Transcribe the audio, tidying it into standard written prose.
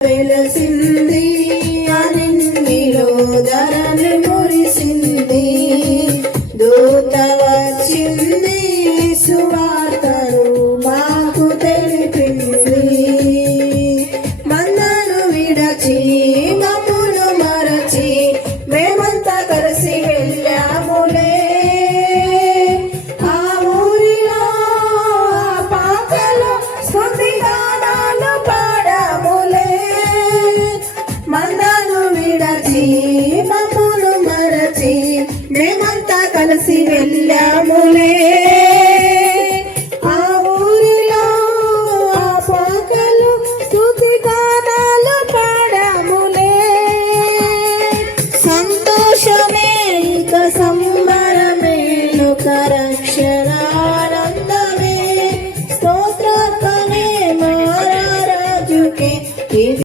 వెలసింది అనిన్నిలో ధరని మురిసింది దూత వచ్చింది సువార్తను మాకు తెలిపింది మందను విడచి మమ్మును మరచి మేమంతా కలిసి వెళ్ళాములే ఆ ఊరిలో ఆ పాకలో స్తుతి గానాలు పాడాములే మందను విడచి మమ్మును మరచి మేమంతా కలిసి వెళ్ళాములే